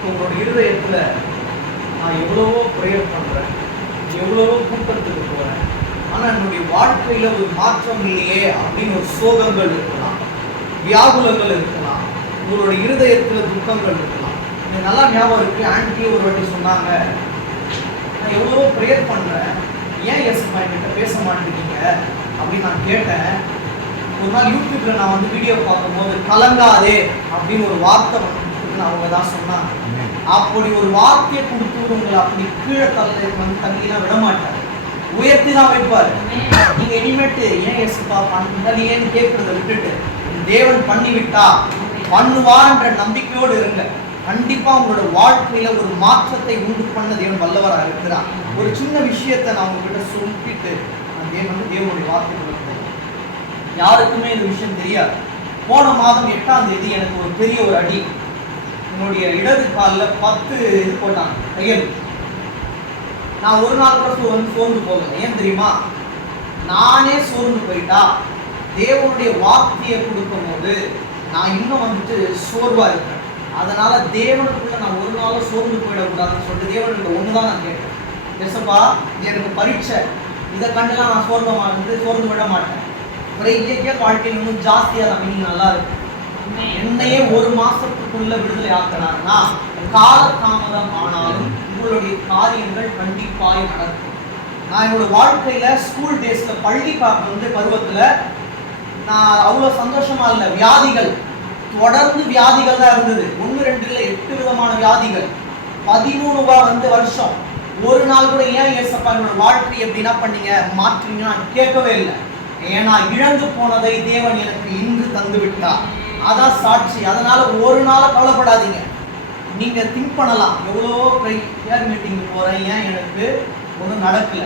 உங்களோட இருதயத்துல நான் எவ்வளவோ ப்ரேயர் பண்றேன் எவ்வளவோ கூட்டத்துக்கு போறேன் ஆனா என்னுடைய வாழ்க்கையில ஒரு மாற்றம் இல்லையே அப்படின்னு ஒரு சோகங்கள் இருக்கலாம் வியாகுலங்கள் இருக்கலாம் உங்களோட இருதயத்துல துக்கங்கள் இருக்கலாம். எனக்கு நல்லா ஞாபகம் இருக்கு ஆன்டி ஒரு வாட்டி சொன்னாங்க நான் எவ்வளவோ ப்ரேயர் பண்றேன் ஏன் எஸ் என்கிட்ட பேச மாட்டேங்கிறீங்க? அப்படின்னு நான் கேட்டேன். ஒரு நாள் யூடியூப்ல நான் வந்து வீடியோ பார்க்கும்போது கலங்காதே அப்படின்னு ஒரு வார்த்தை அவங்க தான் சொன்னாங்க. அப்படி ஒரு வார்த்தையை கொடுத்து உங்களை அப்படி கீழே தள்ள வந்து தங்கிலாம் விட மாட்டார் உயர்த்தி தான் வைப்பார். நீங்க இனிமேட்டு ஏன் எஸ்பா பண்ணலையேன்னு கேட்கறத விட்டுட்டு தேவன் பண்ணி விட்டா பண்ணுவார்ன்ற நம்பிக்கையோடு இருங்க. கண்டிப்பா உங்களோட வாழ்க்கையில ஒரு மாற்றத்தை உண்டு பண்ண தேவன் வல்லவராக இருக்கிறார். ஒரு சின்ன விஷயத்தை நான் உங்ககிட்ட சொல்லிட்டு நான் தேவன் தேவனுடைய வார்த்தை யாருக்குமே இந்த விஷயம் தெரியாது. போன மாதம் எட்டாம் தேதி எனக்கு ஒரு பெரிய ஒரு அடி. என்னுடைய இடது காலில் பத்து இது போட்டாங்க தையல். நான் ஒரு நாள் கூட வந்து சோர்ந்து போகல. ஏன் தெரியுமா? நானே சோர்ந்து போயிட்டா தேவனுடைய வார்த்தையை கொடுக்கும்போது நான் இன்னும் வந்துட்டு சோர்வா இருக்கேன் அதனால தேவனுக்குள்ள நான் ஒரு நாளும் சோர்ந்து போயிடக்கூடாதுன்னு சொல்லிட்டு தேவனுக்கு ஒன்று தான் நான் கேட்டேன். எசப்பா இது எனக்கு பரீட்சை. இதை கண்டுலாம் நான் சோர்ந்த வந்து சோர்ந்து விட மாட்டேன். அப்புறம் இயற்கை வாழ்க்கையில் இன்னும் ஜாஸ்தியாக மீனிங் நல்லா இருக்கு. என்னையே ஒரு மாசத்துக்குள்ள விடுதலை ஆக்கினார்னா கால தாமதம் ஆனாலும் உங்களுடைய காரியங்கள் கண்டிப்பாய் நடக்கும். நான் என்னோட வாழ்க்கையில ஸ்கூல் டேஸ்ல பள்ளி பார்க்க வந்து பருவத்துல நான் அவ்வளோ சந்தோஷமா இல்லை. வியாதிகள். தொடர்ந்து வியாதிகள் தான் இருந்தது. ஒன்று ரெண்டு இல்லை எட்டு விதமான வியாதிகள். பதிமூணு ரூபா வந்து வருஷம். ஒரு நாள் கூட ஏன் ஏசப்பா என்னோட வாழ்க்கை எப்படின்னா பண்ணீங்க? மாற்றீங்க நான் கேட்கவே இல்லை. ஏன்னா இழந்து போனதை தேவன் எனக்கு இன்று தந்து விட்டார் அதான் சாட்சி. அதனால ஒரு நாள் கவலைப்படாதீங்க. நீங்க திங்க் பண்ணலாம். எவ்வளோ ப்ரேயர் மீட்டிங் போறேன். ஏன் எனக்கு ஒன்றும் நடக்கல.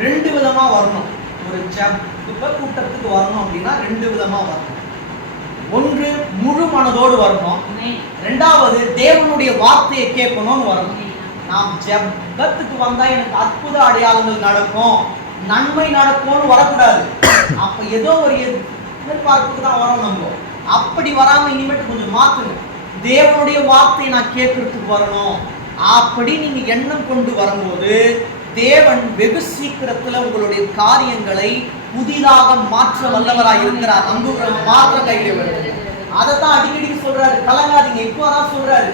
ரெண்டு விதமா வரணும். ஒரு ஜப கூட்டத்துக்கு வரணும் அப்படின்னா ரெண்டு விதமா வரணும். ஒன்று முழு மனதோடு வரணும். ரெண்டாவது தேவனுடைய வார்த்தையை கேட்கணும்னு வரணும். நாம் ஜெபத்துக்கு வந்தா எனக்கு அற்புத அடையாளங்கள் நடக்கும். நன்மை நடக்கும்னு வரக்கூடாது. அப்ப ஏதோ ஒரு எதிர்பார்ப்புக்கு தான் வரோம் நம்ம. அப்படி வராம இனிமேட்டு கொஞ்சம் மாத்துங்க. தேவனுடைய வார்த்தையை நான் கேட்கறதுக்கு வரணும். அப்படி நீங்க எண்ணம் கொண்டு வரும்போது தேவன் வெகு சீக்கிரத்துல உங்களுடைய காரியங்களை புதிதாக மாற்ற வல்லவராக இருக்கிறார். நம்புகிற மாற்ற கையில அதை தான் அடிக்கடி சொல்றாரு. கலங்காதீங்க. இப்போ தான் சொல்றாரு.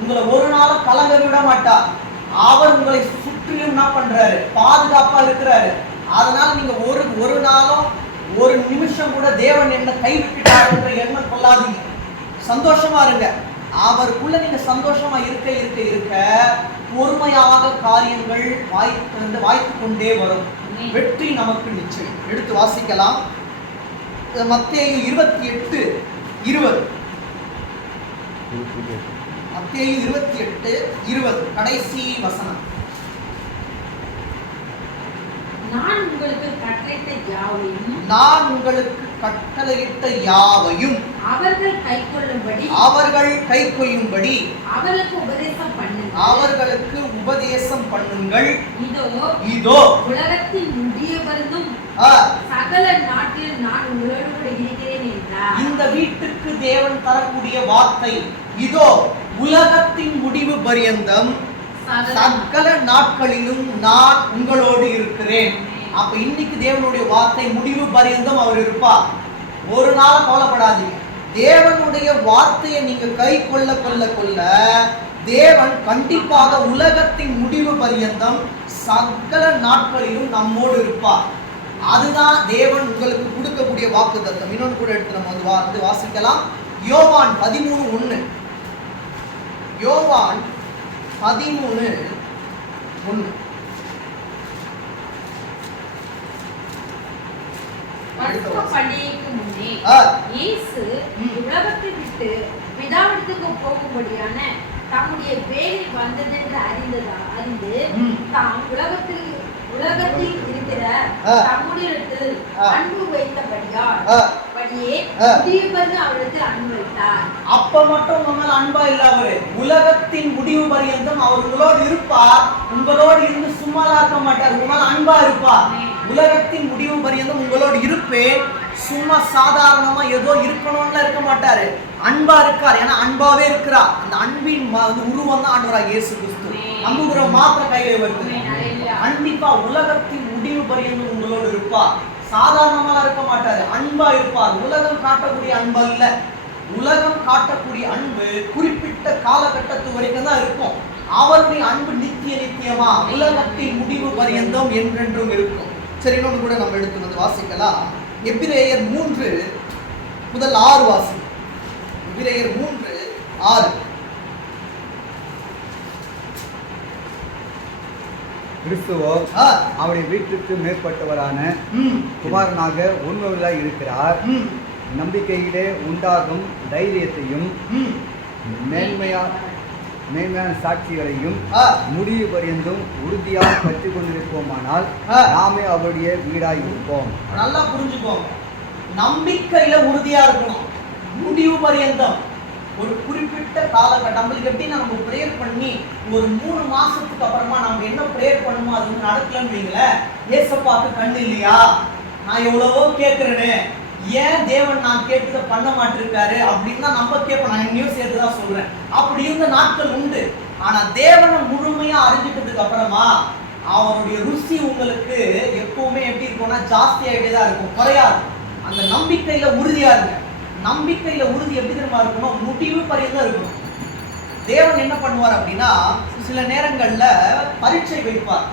உங்களை ஒரு நாளும் கலங்க விட மாட்டார் அவர் உங்களை சுற்றிலும் என்ன பண்றாரு? பாதுகாப்பா இருக்கிறாரு. அதனால நீங்க ஒரு ஒரு நாளும் ஒரு நிமிஷம் கூட தேவன் என்ன கைவிட்டுட்டாருன்ற எண்ணம் கொள்ளாதீங்க. சந்தோஷமா இருங்க. அவருக்குள்ள நீங்க சந்தோஷமா இருக்க இருக்க இருக்க பொறுமையாக காரியங்கள் வாய்ப்பு வாய்ப்பு கொண்டே வரும். வெற்றி நமக்கு நிச்சயம். எடுத்து வாசிக்கலாம். மத்தேயு இருபத்தி எட்டு இருபது. மத்தேயு இருபத்தி எட்டு இருபது. கடைசி வசனம். நான் உங்களுக்கு கட்டளையிட்ட யாவையும் நான் உங்களுக்கு கட்டளையிட்ட யாவையும் அவர்கள் கைக்கொள்ளும்படி அவர்கள் கை கொள்ளும்படி அவர்களுக்கு உபதேசம் பண்ணுங்கள். அவர்களுக்கு உபதேசம் பண்ணுங்கள். இதோ இதோ. உலகத்தின் முடிய வருந்தும் ஆ, சகல நாட்டில் நான் உங்களோடு இருக்கிறேன் என்றார். இந்த வீட்டுக்கு தேவன் தரக்கூடிய வார்த்தை இதோ. உலகத்தின் முடிவு பரியந்தம் சகல நாட்களிலும் நான் உங்களோடு இருக்கிறேன். அப்ப இன்னைக்கு தேவனுடைய வார்த்தை முடிவு பரியந்தம் அவர் இருப்பார். ஒரு நாள் கவலைப்படாதீங்க. தேவனுடைய வார்த்தையை நீங்க கை கொள்ள கொள்ள கொள்ள தேவன் கண்டிப்பாக உலகத்தின் முடிவு பரியந்தம் சகல நாட்களிலும் நம்மோடு இருப்பார். அதுதான் தேவன் உங்களுக்கு கொடுக்கக்கூடிய வாக்கு தத்தம் இன்னொன்று கூட எடுத்து நம்ம வந்து வா- வந்து வாசிக்கலாம். யோவான் பதிமூணு ஒண்ணு. யோவான் பதிமூணு பண்டிகைக்கு முன்னே இயேசு. உலகத்தை விட்டு பிதாவிடத்துக்கு போகும்படியான தம்முடைய வேலை வந்ததென்று அறிந்ததா அறிந்து. தாம் உலகத்தில் உலகத்தில் இருக்கிற ஆ. அன்பு வைத்தபடியால் அப்ப மட்டும் உங்க மேல அன்பா இல்ல அவரு உலகத்தின் முடிவு பரியந்தம் அவர் உங்களோடு இருப்பார் உங்களோடு இருந்து சும்மா இருக்க மாட்டார் உங்க மேல அன்பா இருப்பார் உலகத்தின் முடிவு பரியந்தம் உங்களோடு இருப்பேன். சும்மா சாதாரணமா ஏதோ இருக்கணும்னு இருக்க மாட்டாரு. அன்பா இருக்கார் ஏன்னா அன்பாவே இருக்கிறார் அந்த அன்பின் வந்து உருவம் தான் ஆண்டவராக இயேசு கிறிஸ்து. நம்புகிற மாத்திர கையில வருது ஆமென். கண்டிப்பா உலகத்தின் முடிவு பரியந்தம் உங்களோடு இருப்பார். சாதாரணமாக இருக்க மாட்டாரு அன்பா இருப்பார். உலகம் காட்டக்கூடிய அன்பு அல்ல. உலகம் காட்டக்கூடிய அன்பு குறிப்பிட்ட காலகட்டத்து வரைக்கும் தான் இருக்கும். அவருடைய அன்பு நித்திய நித்தியமா? உலகத்தின் முடிவு பரியந்தம் என்றென்றும் இருக்கும். சரி இன்னொன்று கூட நம்ம எடுத்து வந்து வாசிக்கலாம். எபிரேயர் மூன்று முதல் ஆறு வாசி. எபிரேயர் மூன்று ஆறு. கிறிஸ்துவோ அவருடைய வீட்டுக்கு மேற்பட்டவரான குமாரனாக உண்மையுள்ளாய் இருக்கிறார். நம்பிக்கையிலே உண்டாகும் தைரியத்தையும். மேன்மையா மேன்மையான சாட்சிகளையும் முடிவு பரியந்தும் உறுதியாக பற்றி கொண்டிருப்போமானால். நாமே அவருடைய வீடாய் இருப்போம். நல்லா புரிஞ்சுக்கோங்க. நம்பிக்கையில உறுதியா இருக்கணும். முடிவு பரியந்தம் ஒரு குறிப்பிட்ட காலகட்டம் நம்மளுக்கு எப்படி நம்ம ப்ரேயர் பண்ணி ஒரு மூணு மாசத்துக்கு அப்புறமா நம்ம என்ன ப்ரேயர் பண்ணுமோ அது வந்து நடக்கலன்னு வைங்களேன். ஏசப்பாக்கு கண்ணு இல்லையா? நான் எவ்வளவோ கேட்கிறேனே ஏன் தேவன் நான் கேட்டதை பண்ண மாட்டிருக்காரு அப்படின்னு தான் நம்ம கேட்போம். நான் நியூஸ் சேர்த்து தான் சொல்றேன். அப்படி இருந்த நாட்கள் உண்டு. ஆனா தேவனை முழுமையா அறிஞ்சிட்டதுக்கு அப்புறமா அவருடைய ருசி உங்களுக்கு எப்பவுமே எப்படி இருக்கும்னா ஜாஸ்தியாகிட்டே தான் இருக்கும். குறையாது. அந்த நம்பிக்கையில உறுதியா இருங்க. நம்பிக்கையில உறுதி எப்படி தெரியுமா இருக்கணும் முடிவு பரியந்தம் இருக்கணும் தேவன் என்ன பண்ணுவார் அப்படின்னா சில நேரங்கள்ல பரீட்சை வைப்பார்.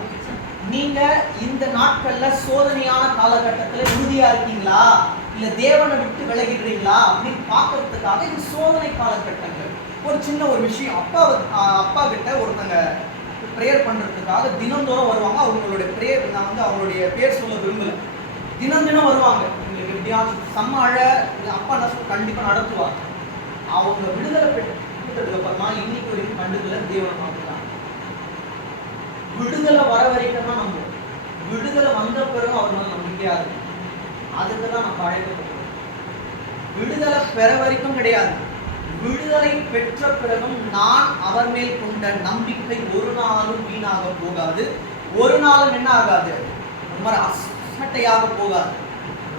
நீங்க இந்த நாட்கள்ல சோதனையான காலகட்டத்துல உறுதியா இருக்கீங்களா? இல்ல தேவனை விட்டு விலகிடுறீங்களா? அப்படின்னு பார்க்கறதுக்காக இது சோதனை காலகட்டங்கள். ஒரு சின்ன ஒரு விஷயம். அப்பா அப்பா கிட்ட ஒருத்தங்க ப்ரேயர் பண்றதுக்காக தினந்தோறும் வருவாங்க. அவங்களுடைய ப்ரேயர் நான் வந்து அவங்களுடைய பேர் சொல்ல விரும்பல. தினம் தினம் வருவாங்க. எங்களுக்கு செம்ம அழ அப்பா என்ன கண்டிப்பாக கண்டிப்பா நடத்துவார். அவங்க விடுதலை பெற்றதுக்கு அப்புறமா இன்னைக்கு வரைக்கும் கண்டுக்கல தேவனை பார்க்கலாம் விடுதலை வர வரைக்கும் தான் நம்புவோம். விடுதலை வந்த பிறகு அவர் மேல நம்பிக்கையாக இருக்கும். அதுக்கு தான் நம்ம அழைக்கப்பட்டோம் விடுதலை பெற வரைக்கும் கிடையாது. விடுதலை பெற்ற பிறகும் நான் அவர் மேல் கொண்ட நம்பிக்கை ஒரு நாளும் வீணாக போகாது. ஒரு நாளும் என்ன ஆகாது? ஒரு மாதிரி அசட்டையாக போகாது.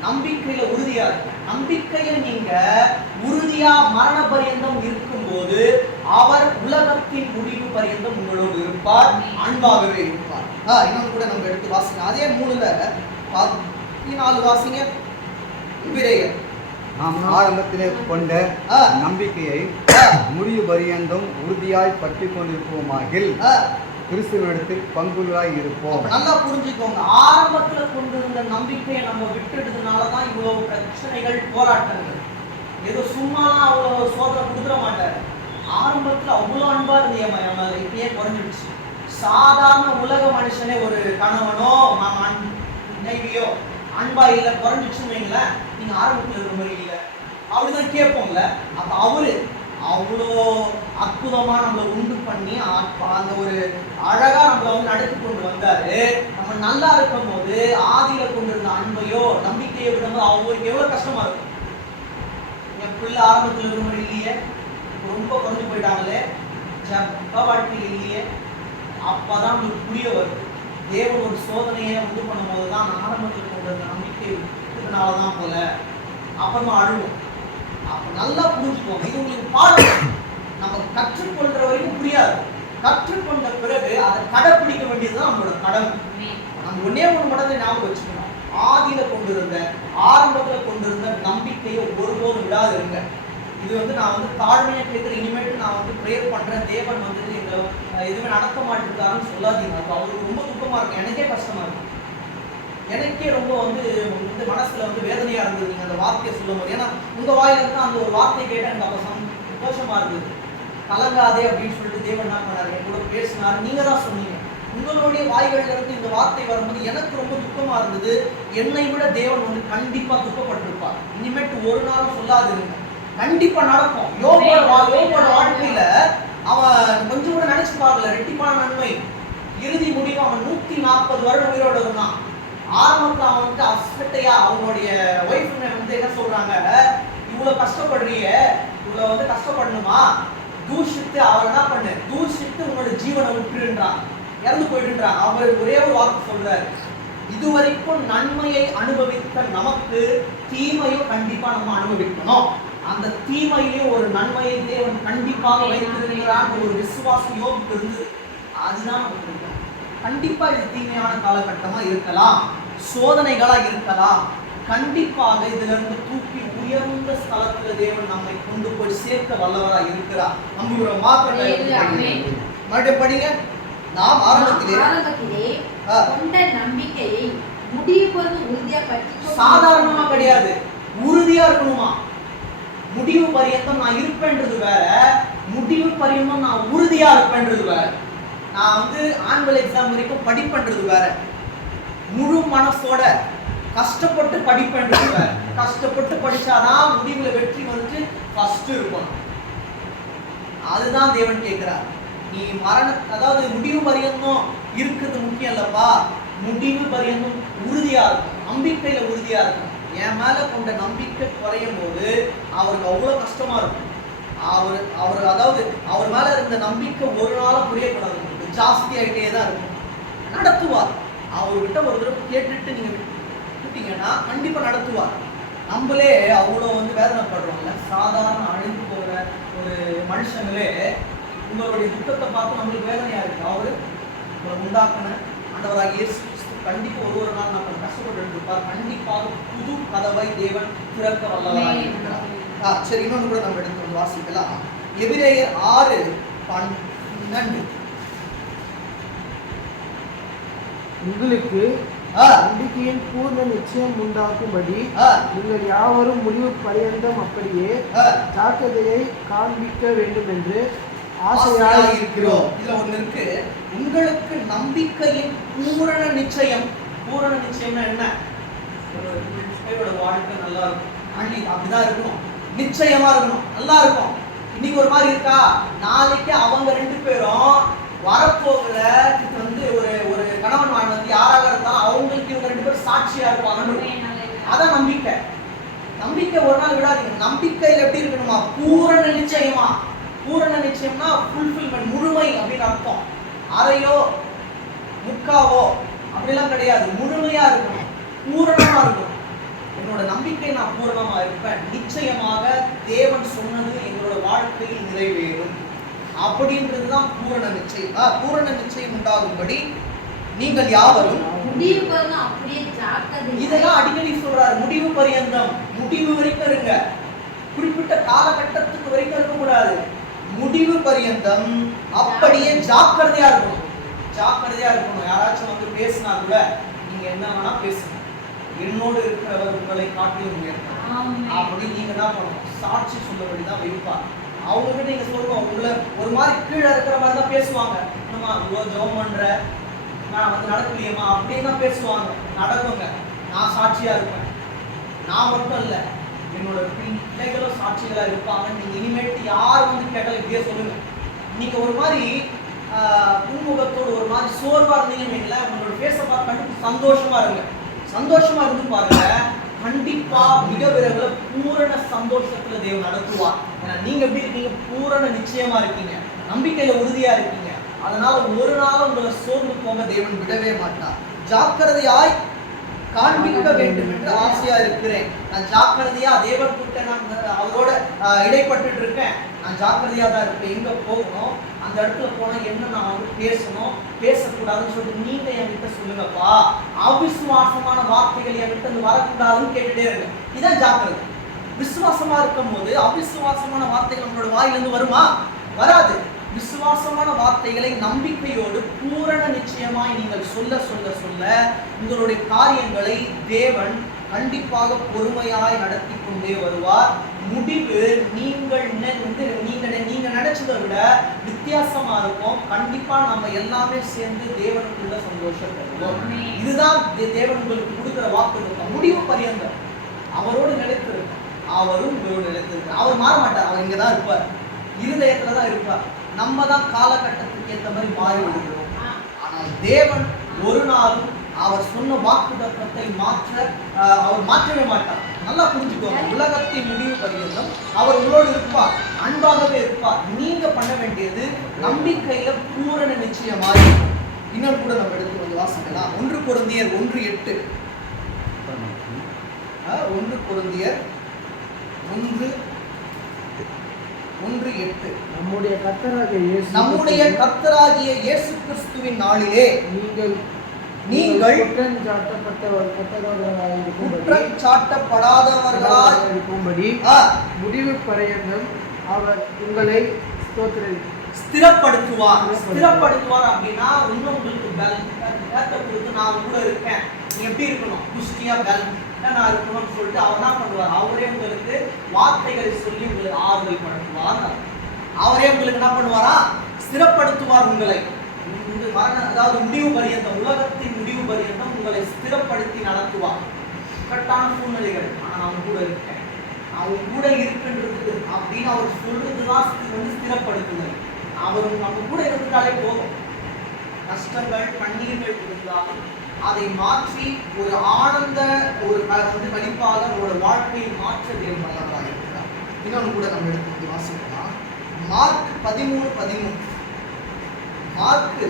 நம்பிக்கையில உறுதியா நம்பிக்கையில நீங்க உறுதியா மரண பரியந்தம் இருக்கும்போது அவர் உலகத்தின் முடிவு பரியந்தம் உங்களோடு இருப்பார் அன்பாகவே இருப்பார். ஆ, இன்னொன்னு கூட நம்ம எடுத்து வாசிங்க அதே மூணுல பதினாலு வாசிங்க. விரையர் நாம் ஆரம்பத்திலே கொண்ட. நம்பிக்கையை முடிவு பரியந்தும் உறுதியாய் பற்றி கொண்டிருப்போமாகில் கிறிஸ்துவனிடத்தில் பங்குள்ளாய் இருப்போம். நல்லா புரிஞ்சுக்கோங்க. ஆரம்பத்தில் கொண்டு இருந்த நம்பிக்கையை நம்ம விட்டுடுறதுனால தான் இவ்வளவு பிரச்சனைகள் போராட்டங்கள். ஏதோ சும்மாலாம் அவ்வளோ சோதனை கொடுத்துட மாட்டார். ஆரம்பத்தில் அவ்வளோ அன்பாக இருந்தே என் இப்பயே குறைஞ்சிடுச்சு. சாதாரண உலக மனுஷனே ஒரு கணவனோ ம- மனைவியோ அன்பா இல்லை குறைஞ்சிடுச்சுன்னு வைங்களேன். நீங்கள் ஆரம்பத்தில் இருக்கிற மாதிரி இல்லை. அப்படிதான் கேட்போம்ல. அப்போ அவரு அவ்வளோ அற்புதமா நம்மளை உண்டு பண்ணி அந்த ஒரு அழகா நம்மளை வந்து நடத்தி கொண்டு வந்தாரு. நம்ம நல்லா இருக்கும் போது ஆதியில கொண்டிருந்த அன்பையோ நம்பிக்கையை விடும்போது அவங்களுக்கு எவ்வளவு கஷ்டமா இருக்கும். என் பிள்ளை ஆரம்பத்தில் இருக்கிற மாதிரி இல்லையே. ரொம்ப குறைஞ்சு போயிட்டாங்களே. ஜப்ப வாழ்க்கை இல்லையே. அப்பதான் நம்மளுக்கு புரிய வருது தேவன் ஒரு சோதனையை உண்டு பண்ணும்போது தான் ஆரம்பத்தில் கொண்டிருந்த நம்பிக்கை விட்டதுனால தான் போல. அப்புறமா அழுவோம். நல்லா புரிஞ்சுக்கோங்க. இது உங்களுக்கு பாடம். நம்ம கற்றுக்கொள்ற வரைக்கும் புரியாது. கற்றுக்கொண்ட பிறகு அதை கடைப்பிடிக்க வேண்டியதுதான் நம்மளோட கடமை. நம்ம ஒன்னே ஒன்று மட்டும் ஞாபகம் வச்சுக்கணும். ஆதியில கொண்டிருந்த ஆரம்பத்துல கொண்டிருந்த நம்பிக்கையை ஒருபோதும் விடாது இருங்க இது வந்து நான் வந்து தாழ்மையை கேட்குற இனிமேட்டு நான் வந்து ப்ரேயர் பண்ணுறேன் தேவன் வந்து எங்களை எதுவுமே நடக்க மாட்டேங்கிறாருன்னு சொல்லாதீங்க. அப்போ அவருக்கு ரொம்ப துக்கமாக இருக்கும். எனக்கே கஷ்டமாக இருக்கும் எனக்கே ரொம்ப வந்து வந்து மனசுல வந்து வேதனையா இருந்தது. நீங்க அந்த வார்த்தையை சொல்லும் போது ஏன்னா உங்க வாயிலிருந்து அந்த ஒரு வார்த்தையை கேட்ட எனக்கு அப்ப சந்~ சந்தோஷமா இருந்தது. கலங்காதே அப்படின்னு சொல்லிட்டு தேவன் என்ன பண்ணாரு? என் கூட பேசினாரு. நீங்க தான் சொன்னீங்க. உங்களுடைய வாய்கள்ல இருந்து இந்த வார்த்தை வரும்போது எனக்கு ரொம்ப துக்கமா இருந்தது. என்னை விட தேவன் வந்து கண்டிப்பா துக்கப்பட்டிருப்பார். இனிமேட்டு ஒரு நாளும் சொல்லாதிருங்க. கண்டிப்பா நடக்கும். யோகோட வா- யோகோட வாழ்க்கையில அவன் கொஞ்சம் கூட நினைச்சு பார்க்கல. ரெட்டிப்பான நன்மை. இறுதி முடிவு அவன் நூத்தி நாற்பது வருடம் உயிரோட இருந்தான். ஆரம்பத்தில் அவன் வந்து அசட்டையா அவனுடைய ஒய்ஃப் வந்து என்ன சொல்றாங்க? இவ்வளவு கஷ்டப்படுறிய இவ்வளவு வந்து கஷ்டப்படணுமா? தூஷித்து அவர் என்ன பண்ணு? தூஷித்து உங்களோட ஜீவனை விட்டுருன்றான். இறந்து போயிடுன்றான். அவர் ஒரே ஒரு வாக்கு சொல்றாரு. இதுவரைக்கும் நன்மையை அனுபவித்த நமக்கு தீமையும் கண்டிப்பா நம்ம அனுபவிக்கணும். அந்த தீமையிலே ஒரு நன்மையை தேவன் கண்டிப்பாக வைத்திருக்கிறான் ஒரு விசுவாசம் யோகிக்கு இருந்து அதுதான் நமக்கு கண்டிப்பா இது தீமையான காலகட்டமா இருக்கலாம். சோதனைகளா இருக்கலாம். கண்டிப்பாக இதுல இருந்து தூக்கி உயர்ந்த ஸ்தலத்துல தேவன் நம்மை கொண்டு போய் சேர்க்க வல்லவரா இருக்கிறார். நம்மளோட ஆமென். மறுபடியும் படிங்க. நாம் ஆரம்பத்திலே ஆரம்பத்திலே. கொண்ட நம்பிக்கையை முடிவு பொழுது உறுதியா பற்றி சாதாரணமா கிடையாது. உறுதியா இருக்கணுமா? முடிவு பரியந்தம் நான் இருப்பேன்றது வேற. முடிவு பரியந்தம் நான் உறுதியா இருப்பேன்றது வேற. நான் வந்து ஆனுவல் எக்ஸாம் வரைக்கும் படிப்பேன்றது வேற. முழு மனசோட கஷ்டப்பட்டு படிப்பேன்றது வேற. கஷ்டப்பட்டு படிச்சாதான் முடிவுல வெற்றி வந்துட்டு ஃபர்ஸ்ட் இருக்கணும் அதுதான் தேவன் கேட்கிறார். நீ மரண அதாவது முடிவு பரியந்தம் இருக்கிறது முக்கியம் இல்லப்பா. முடிவு பரியந்தம் உறுதியா இருக்கும். நம்பிக்கையில உறுதியா இருக்கும். என் மேல கொண்ட நம்பிக்கை குறையும் போது அவருக்கு அவ்வளவு கஷ்டமா இருக்கும். அவர் அவர் அதாவது அவர் மேல இருந்த நம்பிக்கை ஒரு நாளும் புரியக்கூடாது. உங்களுக்கு ஜாஸ்தி ஆகிட்டே தான் இருக்கும். நடத்துவார். அவர்கிட்ட ஒரு தடவை கேட்டுட்டு நீங்க விட்டீங்கன்னா கண்டிப்பா நடத்துவார். நம்மளே அவ்வளோ வந்து வேதனைப்படுறோம்ல. சாதாரண அழிந்து போகிற ஒரு மனுஷங்களே உங்களுடைய துக்கத்தை பார்த்து நம்மளுக்கு வேதனையா இருக்கு. அவரு உங்களை உண்டாக்குன ஆண்டவராக இயேசு கிறிஸ்து கண்டிப்பா ஒரு ஒரு நாள் நம்ம கஷ்டப்பட்டு இருப்பார் கண்டிப்பாக புது கதவை தேவன் திறக்க வல்லவராக இருக்கிறார். ஆ, சரி இன்னொன்று கூட நம்ம எடுத்து வாசிக்கலாம். எபிரேயர் ஆறு பன்னெண்டு. உங்களுக்கு நம்பிக்கையின் பூர்ண நிச்சயம் உண்டாக்கும்படி நீங்கள் யாவரும் முடிவு பரியந்தம் அப்படியே. ஜாக்கிரதையை காண்பிக்க வேண்டும் என்று ஆசையாய் இருக்கிறோம். இதுல ஒண்ணு இருக்கு. உங்களுக்கு நம்பிக்கையின் பூரண நிச்சயம். பூரண நிச்சயம்னா என்ன? வாழ்க்கை நல்லா இருக்கும். அள்ளி அப்படிதான் இருக்கணும். நிச்சயமா இருக்கணும். நல்லா இருக்கும். இன்னைக்கு ஒரு மாதிரி இருக்கா? நாளைக்கு அவங்க ரெண்டு பேரும் வரப்போகிற வந்து ஒரு யாராக இருந்தாலும் அவங்களுக்கு இவங்க ரெண்டு பேரும் சாட்சியா இருப்பாங்கன்னு அதான் நம்பிக்கை. நம்பிக்கை ஒரு நாள் விடாதீங்க. நம்பிக்கையில் எப்படி இருக்கணுமா? பூரண நிச்சயமா. பூரண நிச்சயம்னா ஃபுல்ஃபில்மெண்ட் முழுமை அப்படின்னு அர்த்தம். அரையோ முக்காவோ அப்படிலாம் கிடையாது. முழுமையா இருக்கணும். பூரணமா இருக்கணும். என்னோட நம்பிக்கை நான் பூரணமா இருப்பேன். நிச்சயமாக தேவன் சொன்னது எங்களோட வாழ்க்கையில் நிறைவேறும். அப்படின்றது தான் பூரண நிச்சயம். பூரண நிச்சயம் உண்டாகும்படி நீங்கள் யாவரும் இதெல்லாம் அடிக்கடி சொல்றாரு. முடிவு பரியந்தம். முடிவு வரைக்கும் இருங்க. குறிப்பிட்ட காலகட்டத்துக்கு வரைக்கும் இருக்கக்கூடாது. முடிவு பரியந்தம் அப்படியே ஜாக்கிரதையா இருக்கணும். ஜாக்கிரதையா இருக்கணும். யாராச்சும் வந்து பேசினா கூட நீங்க என்ன வேணா பேசுங்க. என்னோடு இருக்கிறவர் உங்களை ஆமென். அப்படி நீங்க என்ன பண்ணணும் சாட்சி சொல்லபடி தான் வைப்பார் அவங்க கிட்ட நீங்க சொல்லணும் உங்களை ஒரு மாதிரி கீழே இருக்கிற மாதிரி தான் பேசுவாங்க. என்னம்மா இவ்வளோ ஜெபம் பண்ற? நான் வந்து நடக்கலையேம்மா அப்படின்னு தான் பேசுவாங்க. நடக்குங்க. நான் சாட்சியாக இருப்பேன். நான் மட்டும் இல்லை என்னோட பிள்ளைகளும் சாட்சிகளாக இருப்பாங்க நீங்கள் இனிமேட்டு யார் வந்து கேட்டாலும் இப்படியே சொல்லுங்கள் நீங்கள் ஒரு மாதிரி புன்முகத்தோடு ஒரு மாதிரி சோர்வாக இருந்தீங்கன்னு வைங்களேன் உங்களோட பேச பார்த்து சந்தோஷமாக இருங்க. சந்தோஷமாக இருந்து பாருங்க கண்டிப்பா மிக விரைவில் பூரண சந்தோஷத்துல தேவன் நடத்துவார் ஏன்னா நீங்க எப்படி இருக்கீங்க? பூரண நிச்சயமா இருக்கீங்க. நம்பிக்கையில உறுதியா இருக்கீங்க. அதனால் ஒரு நாளும் உங்களை சோர்ந்து போக தேவன் விடவே மாட்டார். ஜாக்கிரதையாய் காண்பிக்க வேண்டும் என்று ஆசையா இருக்கிறேன். நான் ஜாக்கிரதையா தேவன் கூட்ட நான் அவரோட இடைப்பட்டு இருக்கேன். நான் ஜாக்கிரதையா தான் இருப்பேன். எங்க போகணும்? அந்த இடத்துல போனா என்ன நான் வந்து பேசணும்? பேசக்கூடாதுன்னு சொல்லிட்டு நீங்க என்கிட்ட சொல்லுங்கப்பா அவிசுவாசமான வார்த்தைகள் என்கிட்ட இருந்து வரக்கூடாதுன்னு கேட்டுட்டே இருங்க. இதான் ஜாக்கிரதை. விசுவாசமா இருக்கும் போது அவிசுவாசமான வார்த்தைகள் நம்மளோட வாயிலிருந்து வருமா? வராது. விசுவாசமான வார்த்தைகளை நம்பிக்கையோடு பூரண நிச்சயமாய் நீங்கள் சொல்ல சொல்ல சொல்ல உங்களுடைய காரியங்களை தேவன் கண்டிப்பாக பொறுமையாய் நடத்தி கொண்டே வருவார். முடிவு நீங்கள் நீங்க நீங்க நினைச்சதை விட வித்தியாசமா இருக்கும். கண்டிப்பா நம்ம எல்லாமே சேர்ந்து தேவனுக்குள்ள சந்தோஷம் ஆமென். இதுதான் தேவன் உங்களுக்கு கொடுக்கிற வாக்கு முடிவு பரியந்தம். அவரோடு நிலைத்திருக்கும் அவரும் உங்களோடு நிலைத்திருக்கார் அவர் மாற மாட்டார். அவர் இங்க தான் இருப்பார். இருதயத்துல தான் இருப்பார். நம்ம தான் காலகட்டத்துக்கு ஏற்ற மாதிரி மாறி விடுகிறோம் ஆனால் தேவன் ஒரு நாளும் அவர் சொன்ன வாக்கு தத்துவத்தை மாற்ற அவர் மாற்றவே மாட்டார். நல்லா புரிஞ்சுக்கோங்க. உலகத்தின் முடிவு பரியந்தம். அவர் உங்களோடு இருப்பார். அன்பாகவே இருப்பார். நீங்க பண்ண வேண்டியது நம்பிக்கையில பூரண நிச்சயமாய் இன்னொரு கூட நம்ம எடுத்து வந்து வாசிக்கலாம். ஒன்று பொருந்தியர் ஒன்று எட்டு. ஒன்று பொருந்தியர் ஒன்று ஒன்று எட்டு. நம்முடைய கர்த்தராகிய இயேசு நம்முடைய கர்த்தராகிய இயேசு கிறிஸ்துவின் நாளிலே நீங்கள் நீங்கள் குற்றம் சாட்டப்பட்டவர்களாக இருக்கும்படி. முடிவு பரியந்தம் அவர் உங்களை ஸ்திரப்படுத்துவார். ஸ்திரப்படுத்துவார். அப்படின்னா இன்னும் உங்களுக்கு பல் பேக்கை கொடுத்து நான் கூட இருக்கேன். நீ எப்படி இருக்கணும்? குஷ்டியா பல் நான் இருக்கணும்னு சொல்லிட்டு அவர் என்ன பண்ணுவார்? அவரே உங்களுக்கு வார்த்தைகளை சொல்லி உங்களுக்கு ஆறுதல் படுத்துவார் அவரே உங்களுக்கு என்ன பண்ணுவாரா? ஸ்திரப்படுத்துவார் உங்களை. மரண அதாவது முடிவு பரியந்தம் உலகத்தின் முடிவு பரியந்தம் உங்களை ஸ்திரப்படுத்தி நடத்துவார். கட்டான சூழ்நிலைகள். ஆனால் நான் கூட இருக்கேன். அவன் கூட இருக்கின்றது அப்படின்னு அவர் சொல்றதுதான் தான் வந்து ஸ்திரப்படுத்துதல். அவர் நம்ம கூட இருந்துட்டாலே போதும். கஷ்டங்கள் கண்ணீர்கள் இருந்தாலும் அதை மாற்றி ஒரு ஆனந்த ஒரு வந்து கழிப்பாக நம்மளோட வாழ்க்கையை மாற்ற தேவன் வல்லவராக இருக்கிறார். இன்னொன்று கூட நம்ம எடுத்து வாசிக்கலாம். மார்க் பதிமூணு பதிமூணு. மார்க்கு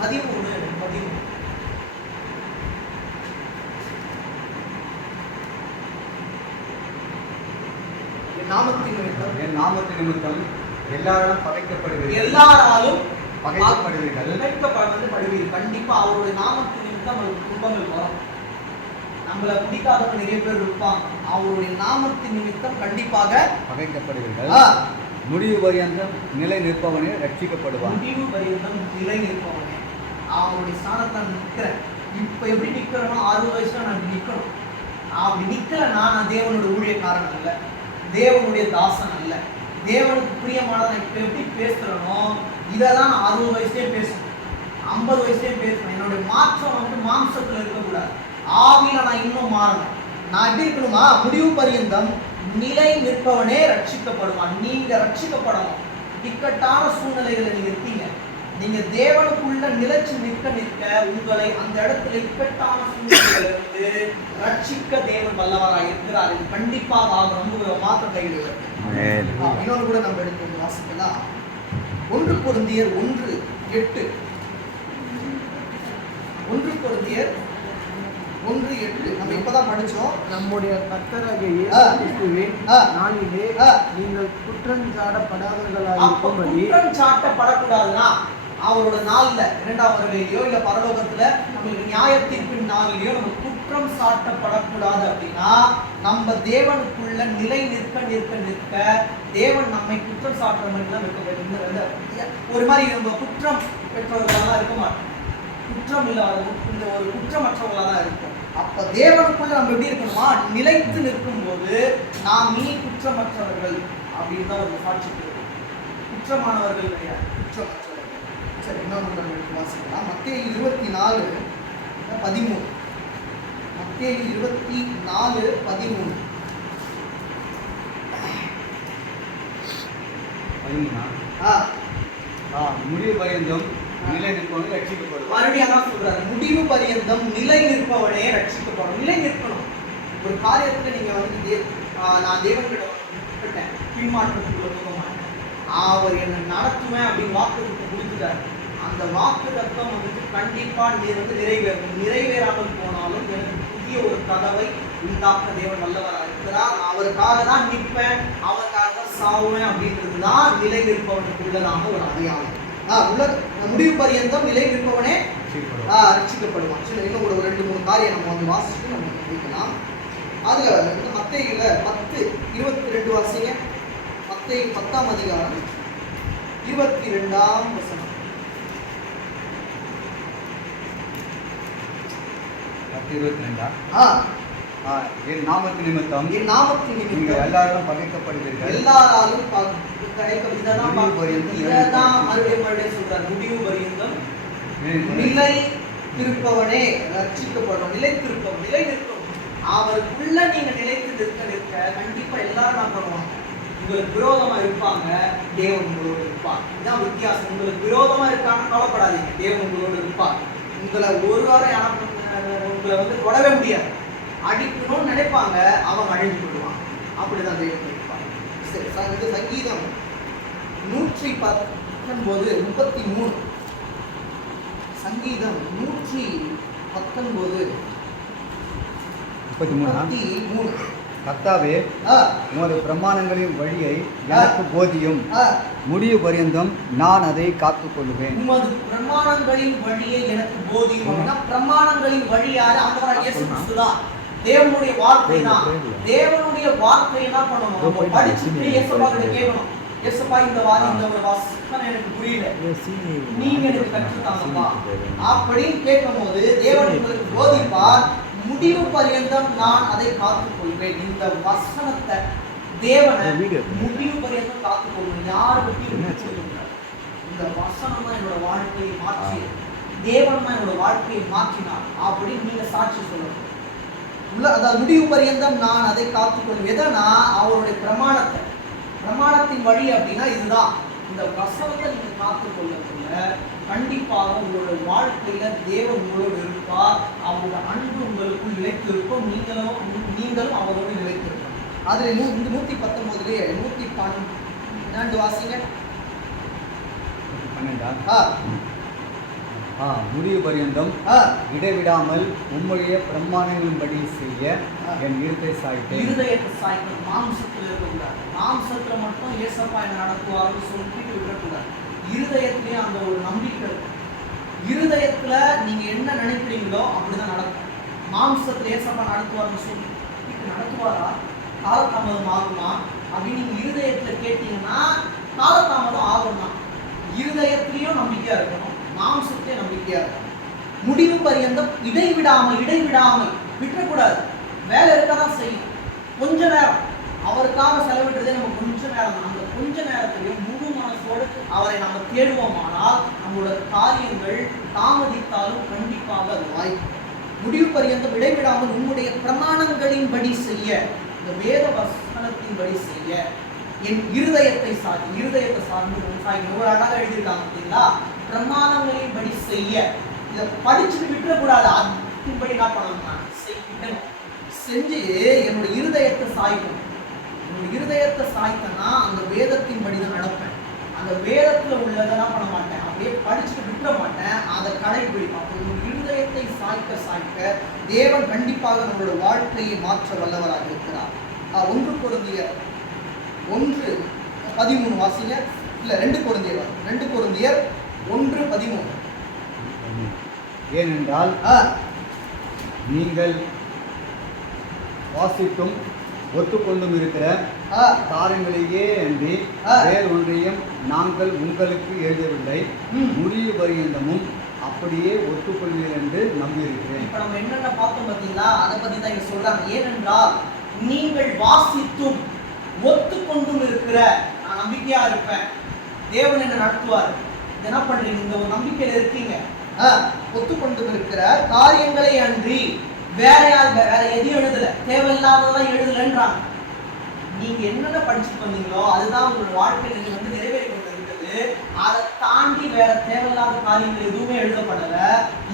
பதிமூணு பதிமூணு. நாமத்தின் நிமித்தம். என் நாமத்து நிமித்தம் எல்லாரும் பகைக்கப்படுவீர்கள். எல்லாராலும் பகைக்கப்படுவீர்கள். பகைக்கப்பட வந்து படுவீர்கள். கண்டிப்பா அவருடைய நாமத்தின் நிமித்தம் அவருக்கு துன்பங்கள் வரும் நம்மளை பிடிக்காதவங்க நிறைய பேர் இருப்பாங்க. அவருடைய நாமத்தின் நிமித்தம் கண்டிப்பாக பகைக்கப்படுவீர்கள். முடிவு பரியந்தம் நிலை நிற்பவனே ரட்சிக்கப்படுவான். முடிவு பரியந்தம் நிலை நிற்பவனே அவருடைய ஸ்தானத்தை நிற்கிறேன் இப்போ எப்படி நிற்கிறேனோ அறுபது வயசுல நான் நிற்கணும் அப்படி நிற்கலைன்னா நான் தேவனோட ஊழியக்காரன் அல்ல. தேவனுடைய தாசன் அல்ல. தேவனுக்கு பிரியமானதை இப்போ எப்படி பேசுகிறேனோ இதை தான் நான் அறுபது வயசுலேயே பேசணும் ஐம்பது வயசுலேயே பேசணும் என்னுடைய மாற்றம் வந்து மாம்சத்தில் இருக்கக்கூடாது. ஆவியில நான் இன்னும் மாறணும் நான் எப்படி இருக்கணுமா? முடிவு பரியந்தம். நிலை நிற்பவனே ரட்சிக்கப்படுவான். நீங்க ரட்சிக்கப்படணும். இக்கட்டான சூழ்நிலைகளை நீங்க இருக்கீங்க. நீங்க தேவனுக்குள்ள நிலைச்சு நிற்க நிற்க உங்களை அந்த இடத்துல இக்கட்டான சூழ்நிலைகளிலிருந்து ரட்சிக்க தேவன் வல்லவராக இருக்கிறார். இது கண்டிப்பாக ஆகணும் உங்களை மாற்ற கையில் இன்னொன்று கூட நம்ம எடுத்து வாசிக்கலாம் ஒன்று பொருந்தியர் ஒன்று எட்டு. ஒன்று பொருந்தியர் ஒன்று எட்டு. நம்ம இப்பதான் படிச்சோம். நம்முடைய ஆ. நாளிலே. நீங்கள் குற்றம் சாடப்படாதவர்களாக அப்ப இருக்கும்படி குற்றம் சாட்டப்படக்கூடாதுன்னா அவரோட நாள்ல இரண்டாம் வருகையிலயோ இல்ல பரலோகத்துல நம்மளுக்கு நியாயத்தீர்ப்பின் நாளிலேயோ நம்ம குற்றம் சாட்டப்படக்கூடாது அப்படின்னா நம்ம தேவனுக்குள்ள நிலை நிற்க நிற்க நிற்க தேவன் நம்மை குற்றம் சாட்டுற மாதிரிலாம் இருக்க வேண்டும். ஒரு மாதிரி நம்ம குற்றம் பெற்றவர்களாக இருக்க மாட்டோம். குற்றம் இல்லாத இந்த ஒரு குற்றமற்றவர்களாக தான் இருக்கும். அப்ப தேவனுக்குள்ள நம்ம எப்படி இருக்கணுமா? நிலைத்து நிற்கும் போது நாம் இனி குற்றமற்றவர்கள் அப்படின்னு தான் ஒரு சாட்சி கொடுக்கும். குற்றமானவர்கள் கிடையாது குற்றமற்றவர்கள். சரி இன்னொன்று நம்ம வாசிக்கலாம். மத்திய இருபத்தி நாலு பதிமூணு. மத்திய இருபத்தி நாலு பதிமூணு? ஆ, முடிவு பரியந்தம் நிலை நிற்பவனே ரட்சிக்கப்படுவான் மறுபடியும் அதான் சொல்றாரு முடிவு பரியந்தம் நிலை நிற்பவனே ரட்சிக்கப்படும் நிலை நிற்கணும். ஒரு காரியத்துல நீங்க வந்து தே- நான் தேவன்கிட்ட விட்டுட்டேன் பின்மாற்றத்துக்குள்ள போக மாட்டேன். அவர் என்னை நடத்துவேன் அப்படின்னு வாக்கு கொடுத்துட்டாரு. அந்த வாக்கு தத்துவம் வந்துட்டு கண்டிப்பா நீ வந்து நிறைவேறும் நிறைவேறாமல் போனாலும் எனக்கு புதிய ஒரு கதவை உண்டாக்க தேவன் நல்லவராக இருக்கிறார். அவருக்காக தான் நிற்பேன். அவருக்காக தான் சாவுவேன் அப்படின்றது தான் நிலை நிற்பவனுக்கு உள்ளதான ஒரு அடையாளம். உலக முடிவு பரியந்தம் நிலை நிற்பவனே ரட்சிக்கப்படுவான். சரி இன்னும் ஒரு ரெண்டு மூணு காரியம் நம்ம வந்து வாசிச்சு நம்ம முடிக்கலாம். அதுல வந்து மத்தேயில பத்து இருபத்தி ரெண்டு வாசிங்க. மத்தேயு பத்தாம் அதிகாரம் இருபத்தி ரெண்டாம் வசனம். பத்து இருபத்தி ரெண்டா ஆ என் நாமத்து நிமித்தம் என் நீங்கள் நிமித்தம் எல்லாரும் பகைக்கப்படுவீர்கள். எல்லாராலும் கிடைக்கும் இதெல்லாம் முடிவு பரியந்தம். இதான் மறுபடியும் மறுபடியும் சொல்றாரு முடிவு பரியந்தம். நிலை- திருப்பவனே ரட்சிக்கப்படும். நிலை திருப்பம் நிலை நிற்கும் அவருக்குள்ள நீங்க நிலைத்து நிற்க நிற்க கண்டிப்பா எல்லாரும் என்ன பண்ணுவாங்க? உங்களுக்கு விரோதமா இருப்பாங்க. தேவன் உங்களோடு இருப்பார். இதான் வித்தியாசம். உங்களுக்கு விரோதமா இருக்காங்க கவலைப்படாதீங்க. தேவன் உங்களோடு இருப்பார். உங்களை ஒரு வாரம் உங்களை வந்து தொடவே முடியாது. அடிக்கணும்னு நினைப்பாங்க. அவங்க அழிஞ்சு கொள்வாங்க அப்படிதான் தேவன் இருப்பார். சரி இது சங்கீதம். நூற்றி பத்தொன்பது முப்பத்தி மூணு? சங்கீதம் நூற்றி பத்தொன்பது முப்பத்தி மூணா. மூணு கர்த்தாவே உமது பிரமாணங்களின் வழியை எனக்கு போதியும். முடிவு பரியந்தம் நான் அதை காத்துக்கொள்வேன் உமது பிரமாணங்களின் வழியை எனக்கு போதியும். அப்படின்னா பிரமாணங்களின் வழி யாரு ஆண்டவராக இயேசு கிறிஸ்து தான் தேவனுடைய வார்த்தை தான் தேவனுடைய வார்த்தை என்ன பண்ணணும் கிட்ட கேட்கணும். இயேசப்பா இந்த வாரி இந்த ஒரு வாசகம் எனக்கு புரியல. நீங்க எனக்கு கற்றுத்தாங்கப்பா. அப்படின்னு கேட்கும்போது தேவன் உங்களுக்கு போதிப்பார் முடிவு பரியந்தம் நான் அதை காத்துக் கொள்வேன் இந்த வசனத்தை தேவனை முடிவு பரியந்தம் காத்துக் கொள்வேன் யார் பற்றி இந்த வசனம் தான் என்னோட வாழ்க்கையை மாற்றி. தேவன் தான் என்னோட வாழ்க்கையை மாற்றினார் அப்படின்னு நீங்க சாட்சி சொல்லணும். உள்ள அதாவது முடிவு பரியந்தம் நான் அதை காத்துக்கொள்வேன். எதனா அவருடைய பிரமாணத்தை பிரமாணத்தின் வழி அப்படின்னா இதுதான். இந்த வசனத்தை நீங்க காத்துக்கொள்ளக்குள்ள கண்டிப்பாக உங்களோட வாழ்க்கையில தேவன் உங்களோடு இருப்பார். அவரோட அன்பு உங்களுக்குள் நிலைத்திருக்கும். நீங்களும் நீங்களும் அவரோடு நிலைத்திருக்கும் அதுல நூ இந்த நூத்தி பத்தொன்பதுலயே நூத்தி பன்னெண்டு வாசிங்க? பன்னெண்டா? முடிவு பரியந்தம் ஆ. இடைவிடாமல் உம்முடைய பிரமாணங்களின்படி செய்ய என் இருத்தை சாய்த்தேன். இருதயத்தை சாய்க்கணும் மாம்சத்தில் இருக்கக்கூடாது. மாம்சத்துல மட்டும் ஏசப்பா என்ன நடத்துவாருன்னு சொல்லிட்டு விடக்கூடாது. இருதயத்திலேயும் அந்த ஒரு நம்பிக்கை இருக்கும். இருதயத்துல நீங்க என்ன நினைக்கிறீங்களோ அப்படிதான் நடக்கும். மாம்சத்துல ஏசப்பா நடத்துவாருன்னு சொல்லி நடத்துவாரா? காலதாமதம் ஆகுமா? அப்படின்னு நீங்க இருதயத்துல கேட்டீங்கன்னா காலதாமதம் ஆகும் தான் இருதயத்திலையும் நம்பிக்கையா இருக்கணும். மாம்சத்திலையும் நம்பிக்கையா இருக்கணும் முடிவு பரியந்தம் இடைவிடாமல் இடைவிடாமல் விட்டுறக்கூடாது. வேலை இருக்க தான் செய்யும். கொஞ்ச நேரம். அவருக்காக செலவிடுறதே நம்ம கொஞ்ச நேரம் தான். அந்த கொஞ்ச நேரத்திலையும் முழு மனசோடு அவரை நம்ம தேடுவோமானால் நம்மளோட காரியங்கள் தாமதித்தாலும் கண்டிப்பாக அது வாய்ப்பு. முடிவு பரியந்தம் இடைவிடாமல் உன்னுடைய பிரமாணங்களின்படி செய்ய இந்த வேத வசனத்தின்படி செய்ய என் இருதயத்தை சார்ந்து இருதயத்தை சார்ந்து சாய் ஒரு அழகாக எழுதியிருக்காங்க பார்த்தீங்களா? பிரமாணங்களின்படி செய்ய. இதை படிச்சுட்டு விட்டுறக்கூடாது. அதுபடி நான் பண்ணணும்னா செய்யணும் செஞ்சு என்னோட இருதயத்தை சாய்க்கணும். என்னோட இருதயத்தை சாய்த்தனா அந்த வேதத்தின்படி தான் நடப்பேன். அந்த வேதத்தில் உள்ளதெல்லாம் பண்ண மாட்டேன். அப்படியே படிச்சுட்டு விட்டுற மாட்டேன். அதை கடைபிடிப்பேன் உங்கள் இருதயத்தை சாய்க்க சாய்க்க தேவன் கண்டிப்பாக நம்மளோட வாழ்க்கையை மாற்ற வல்லவராக இருக்கிறார். ஒன்று குழந்தைய ஒன்று பதிமூணு வாசிங்க. இல்லை ரெண்டு குழந்தையர் ரெண்டு குழந்தையர் ஒன்று பதிமூணு ஏனென்றால் நீங்கள் வாசித்தும் ஒத்துக்கொண்டும் இருக்கிற ஆ. காரியங்களையே அன்றி. வேறு ஒன்றையும் நாங்கள் உங்களுக்கு எழுதவில்லை. முடிவு பரியந்தமும் அப்படியே ஒத்துக்கொள்வீர்கள் என்று நம்பியிருக்கிறேன். இப்ப நம்ம என்னென்ன பார்த்தோம் பார்த்தீங்களா? அதை பத்தி தான் இங்க சொல்றாங்க. ஏனென்றால் நீங்கள் வாசித்தும் ஒத்துக்கொண்டும் இருக்கிற நான் நம்பிக்கையா இருப்பேன். தேவன் என்ன நடத்துவார்? என்ன பண்றீங்க? இந்த ஒரு நம்பிக்கையில இருக்கீங்க. ஆ, ஒத்துக்கொண்டும் இருக்கிற காரியங்களை அன்றி வேற யார் வேற எதையும் எழுதல. தேவையில்லாததான் எழுதலன்றாங்க. நீங்க என்னென்ன படிச்சுட்டு வந்தீங்களோ அதுதான் உங்களோட வாழ்க்கையில் நீங்க வந்து நிறைவேறி கொண்டு இருக்குது அதை தாண்டி வேற தேவையில்லாத காரியங்கள் எதுவுமே எழுதப்படல.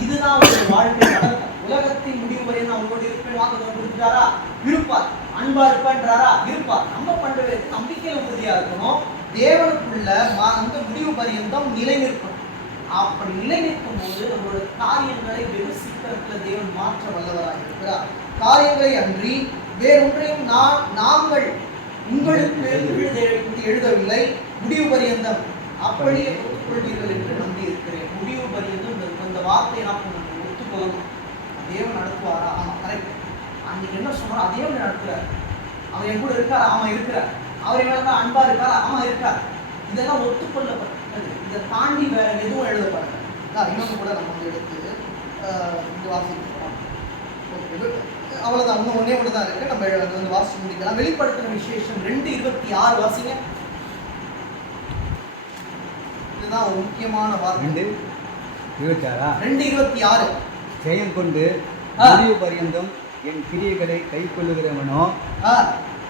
இதுதான் உங்களோட வாழ்க்கை நடக்கும் உலகத்தின் முடிவு வரை நான் உங்களோட இருப்பேன் வாக்குதம் கொடுத்துட்டாரா? இருப்பார். அன்பா இருப்பான்றாரா? இருப்பார். நம்ம பண்றது நம்பிக்கையில உறுதியா இருக்கணும். தேவனுக்குள்ள மா- அந்த முடிவு பரியந்தம் நிலைநிற்கும். அப்படி நிலை நிற்கும் போது நம்மளோட காரியங்களை வெகு சீக்கிரத்தில் தேவன் மாற்ற வல்லவராக இருக்கிறார். காரியங்களை அன்றி வேறொன்றையும் நான் நாங்கள் உங்களுக்கு எழுத எழுதவில்லை. முடிவு பரியந்தம். அப்படியே ஒத்துக்கொள்வீர்கள் என்று நம்பி இருக்கிறேன் முடிவு பரியந்தம் இந்த- வார்த்தையை நான் ஒத்துக்கொள்ளணும். தேவன் நடத்துவாரா? ஆமா கரெக்ட் அன்னைக்கு என்ன சொன்னாரோ? அதே மாதிரி நடத்துறாரு. அவர் என் கூட இருக்கார்? ஆமா இருக்கிறார். அவர் மேல அன்பா இருக்காரா? ஆமா இருக்கார். இதெல்லாம் ஒத்துக்கொள்ளப்பட்டது இதை தாண்டி வேற எதுவும் எழுதப்படல. இன்னொன்று கூட நம்ம வந்து எடுத்து இங்க வாசிக்கிறோம் அவ்வளோதான் இன்னும் ஒன்றே ஒன்று தான் இருக்கு. நம்ம அது வந்து வாசிச்சு முடிக்கலாம். வெளிப்படுத்தின விசேஷம் ரெண்டு இருபத்தி ஆறு வாசிங்க. இதுதான் ஒரு முக்கியமான வார்த்தை. ரெண்டு? இருபத்தாறா ரெண்டு இருபத்தி ஆறு. ஜெயம் கொண்டு. முடிவு பரியந்தம் என் கிரியைகளை கை கொள்ளுகிறவனோ ஆ.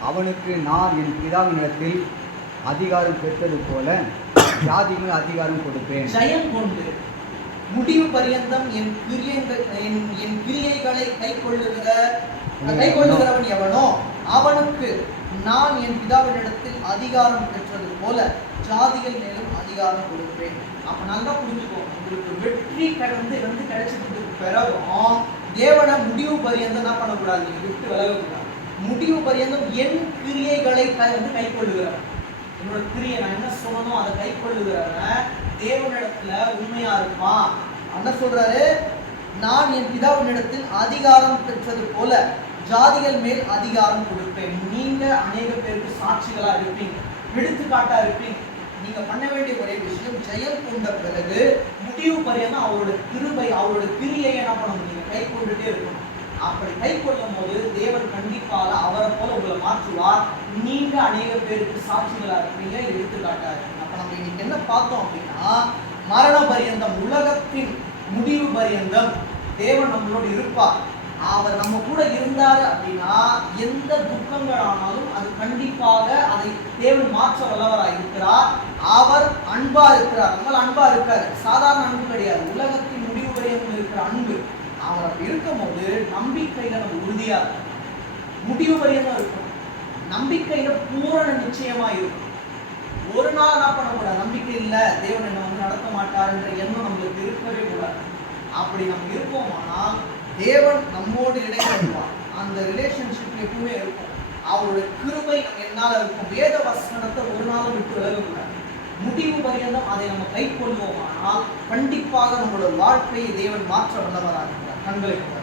அவனுக்கு நான் என் பிதாவினிடத்தில் அதிகாரம் பெற்றது போல ஜாதிகள் அதிகாரம் கொடுப்பேன். ஜெயம் கொண்டு முடிவு பரியந்தம் என் கிரியைகள் என் என் கிரியைகளை கை கொள்ளுகிற கை கொள்ளுகிறவன் எவனோ அவனுக்கு நான் என் பிதாவினிடத்தில் அதிகாரம் பெற்றது போல ஜாதிகள் மேலும் அதிகாரம் கொடுப்பேன். அப்ப நல்லா புரிஞ்சுக்கோ உங்களுக்கு வெற்றி கடந்து வந்து கிடைச்சதுக்கு பிறகும் தேவனை முடிவு பரியந்தம் என்ன பண்ணக்கூடாது. விட்டு விலகக்கூடாது. முடிவு பரியந்தம் என் கிரியைகளை கை வந்து கை கொள்ளுகிறார் என்னோட கிரியை நான் என்ன சொல்லணும் அதை கை கொள்ளுகிறவன் தேவனிடத்துல உண்மையா இருப்பான் என்ன சொல்றாரு நான் என் பிதாவினிடத்தில் அதிகாரம் பெற்றது போல ஜாதிகள் மேல் அதிகாரம் கொடுப்பேன். நீங்க அநேக பேருக்கு சாட்சிகளா இருப்பீங்க எடுத்துக்காட்டா இருப்பீங்க. நீங்க பண்ண வேண்டிய ஒரே விஷயம் ஜெயம் கொண்ட பிறகு முடிவு பரியந்தம் அவரோட கிருபை அவரோட கிரியை என்ன பண்ண முடியும்? கை கொண்டுட்டே இருக்கணும். அப்படி கை கொள்ளும் போது தேவன் கண்டிப்பாக அவரை போல உங்களை மாற்றுவார். நீங்க அநேக பேருக்கு சாட்சிகளா இருப்பீங்க எடுத்துக்காட்டாரு அப்ப நம்ம இன்னைக்கு என்ன பார்த்தோம் அப்படின்னா மரண பரியந்தம் உலகத்தின் முடிவு பரியந்தம். தேவன் நம்மளோடு இருப்பார். அவர் நம்ம கூட இருந்தார் அப்படின்னா எந்த துக்கங்கள் ஆனாலும் அது கண்டிப்பாக அதை தேவன் மாற்ற வல்லவராக இருக்கிறார். அவர் அன்பா இருக்கிறார். நம்மளால் அன்பா இருக்காரு. சாதாரண அன்பு கிடையாது. உலகத்தின் முடிவு வரையும் இருக்கிற அன்பு. அவர் அப்படி இருக்கும்போது நம்பிக்கையில நம்ம உறுதியா இருக்கும் முடிவு வரையும் இருக்கும் நம்பிக்கையில பூரண நிச்சயமா இருக்கும் ஒரு நாள் என்ன பண்ண நம்பிக்கை இல்லை. தேவன் என்ன வந்து நடத்த மாட்டார் என்ற எண்ணம் நம்மளுக்கு இருக்கவே கூடாது. அப்படி நம்ம இருப்போமானால் தேவன் நம்மோடு இணைந்துவார் அந்த ரிலேஷன்ஷிப் எப்பவுமே இருக்கும். அவருடைய கிருமை நம்ம இருக்கும். வேத வசனத்தை ஒரு நாளும் விட்டு விலகக்கூடாது முடிவு பரியந்தம் அதை நம்ம கை கொள்வோமானால் கண்டிப்பாக நம்மளோட வாழ்க்கையை தேவன் மாற்ற வல்லவராக இருக்கிறார் கண்களை மூடுங்கள்.